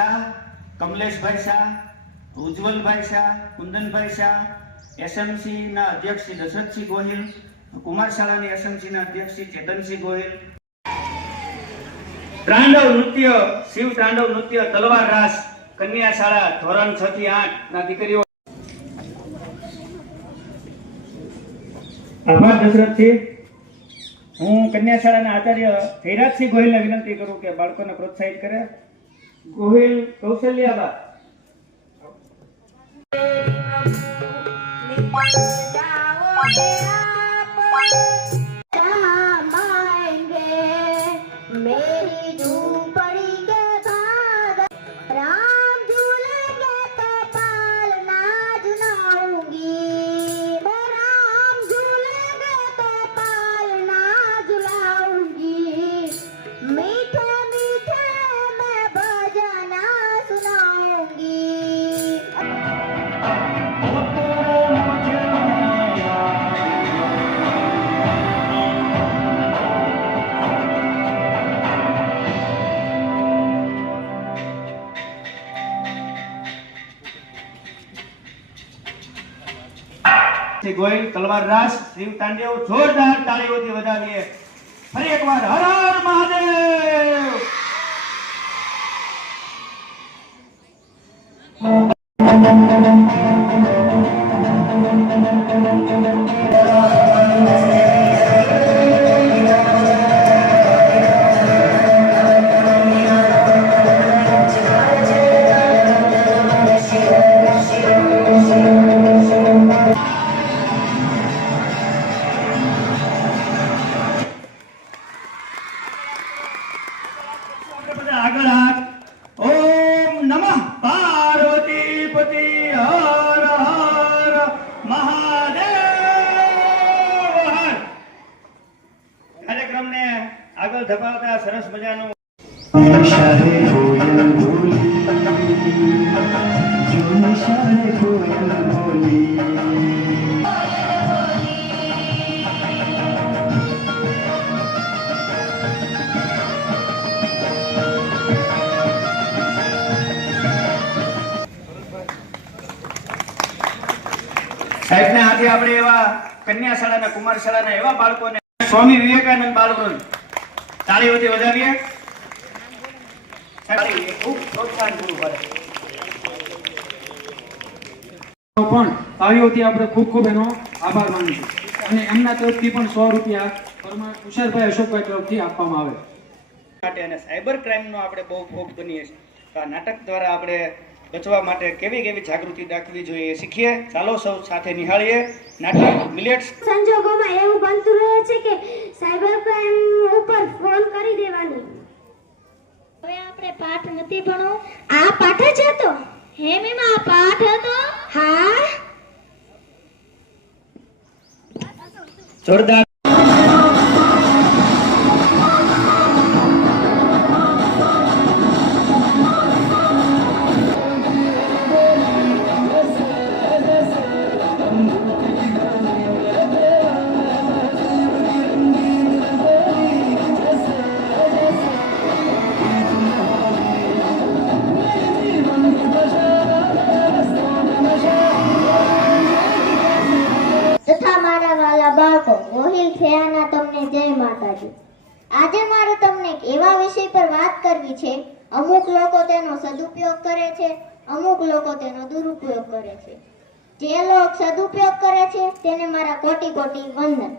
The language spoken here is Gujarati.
શાહ, કમલેશભાઈ શાહ, ઉજ્જવલભાઈ શાહ, કુંદનભાઈ શાહ, એસએમસીના અધ્યક્ષ શ્રી દશરથસિંહ ગોહિલ, કુમાર શાળાની એસએમસીના અધ્યક્ષ શ્રી ચેતનસિંહ ગોહિલ, તાંડવ નૃત્ય, શિવ તાંડવ નૃત્ય તલવાર રાસ કન્યા શાળા ધોરણ 6 થી 8 ના દીકરીઓ. આભાર દશરથસિંહ. હું કન્યા શાળાના આચાર્ય જયરાજસિંહ ગોહિલને વિનંતી કરું કે બાળકોને પ્રોત્સાહિત કરે. ગોહિલ કૌશલ્યાબા. ગોહિલ તલવાર રાસ શિવ તાંડવ જોરદાર તાળીઓથી વધાવીએ. ફરી એકવાર હર હર મહાદેવ. આગળ હાથ. ઓમ નમઃ પાર્વતી પતિ હર હર મહાદેવ હર. કાર્યક્રમને આગળ ધપાવતા સરસ મજાનું સાહેબને આજે આપણે એવા કન્યા શાળાના કુમાર શાળાના એવા બાળકોને સ્વામી વિવેકાનંદ બાળવૃંદ તાળીઓથી વધાવીએ. ખૂબ પ્રોત્સાહન પૂરું પાડે. પણ તાળીઓથી આપણે ખૂબ ખૂબ એનો આભાર માનીશું અને એમના તરફથી પણ 100 રૂપિયા પરમાર તુષારભાઈ અશોકભાઈ તરફથી આપવામાં આવે માટે અને સાયબર ક્રાઇમનો આપણે બહુ ભોગ બનીએ છીએ. તો આ નાટક દ્વારા આપણે બચવા માટે કેવી કેવી જાગૃતિ દાખવી જોઈએ શીખીએ. ચાલો સૌ સાથે નિહાળીએ નાટક મિલેટ્સ. સંજોગોમાં એવું બનતું રહે છે કે સાયબર ક્રાઇમ ઉપર ફોન કરી દેવાની. હવે આપણે પાઠ નથી ભણો. આ પાઠ જ હતો. હે મેમ, આ પાઠ હતો. હા, જોરદાર. ગોહિલ થયાના તમને જય માતાજી. આજે મારે તમને એક એવા વિષય પર વાત કરવી છે. અમુક લોકો તેનો સદુપયોગ કરે છે, અમુક લોકો તેનો દુરુપયોગ કરે છે. જે લોકો સદુપયોગ કરે છે તેને મારા કોટી કોટી વંદન.